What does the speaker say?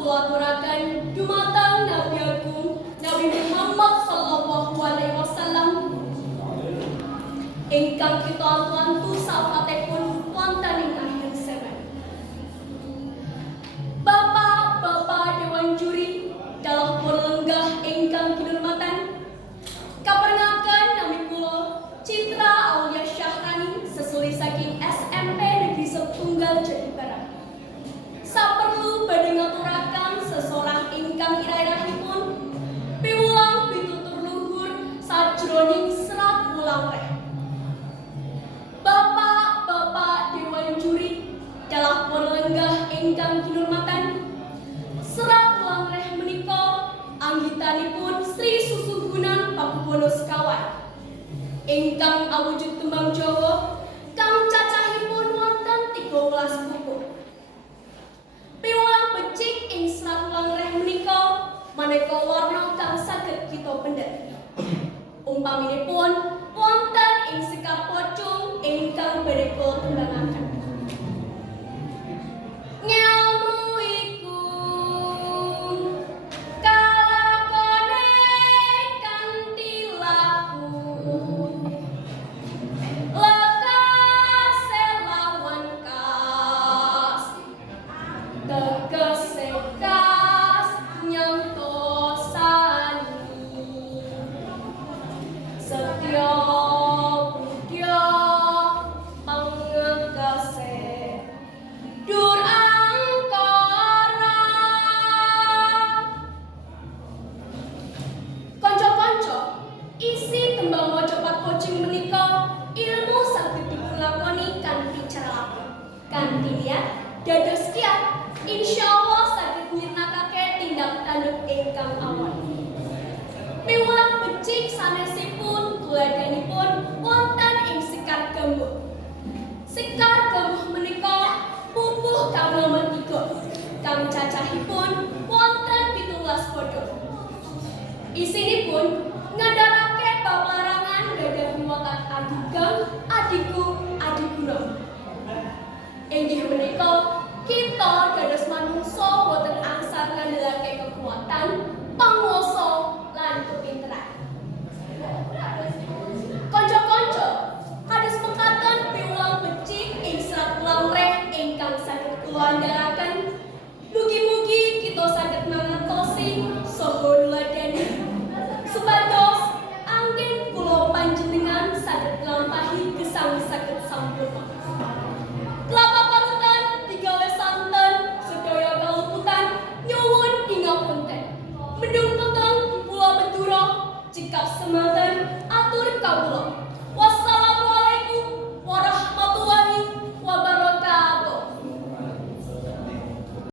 kula aturaken dumateng Nabi Agung Nabi Muhammad sallallahu alaihi wasallam ingkang kita tuantu safatipun wonten ing akhir zaman. Bapak-bapak Dewan Juri dalah pun lenggah ingkang kinurmatan, kaperangaken nami kula Citra Aulia Syahrani sesuli saking SMP Negeri Setunggal Jati Barang. Saperlu badhe ngaturaken sesorah ingkang ira-irahipun piwulang pitutur luhur sajroning serat wulang reh. Bapak-bapak Dewan Juri dalah pun lenggah ingkang kinurmatan, serat wulang reh menika anggitanipun Sri Susuhunan Pakubono sekawan ingkang awujud tembang Jawa kang cacahipun wonten 13 buku. Piwulang becik ing serat wulang reh menika maneka warna kang saged kita pendhet. Umpaminipun wonten ing sekar pocong ingkang badhe kula tembangaken. Ngelmu iku kalakone kanthi laku lekase lawan kas tegese kas nyantosani setya budya pangekase dur angkara. Kanca-kanca, isi tembang Mojopat Pocing menika ilmu saged dipunlakoni kanthi cara lapor, kanthi niat dados kiat, insyaallah saged nyirnakake tindak tanduk ingkang awon. Piwulang becik sanesipun tuladhanipun wonten ing Sekar Gambuh. Sekar Gambuh menika pupuh kang nomer 3 kang cacahipun wonten 17 bodho. Isinipun ngandharake bab larangan gadhahi watak adigang, adiku, adiguna. Inggih menika kita dados manungsa boten angsal ngandharake kekuatan, panguwasa lan kepinteran. Kanca-kanca, kados mekaten piwulang becik ing serat wulang reh ingkang saged kula andharaken. Mugi-mugi kita saged mangertosi saha nuladani supados anggen kula panjenengan saged nglampahi gesang saged sampurna. Kelapa panutan digawe santen sedaya kaluputan nyuwun ing ngapunten. Mendung peteng kula Bedura cekap semanten atur kawula.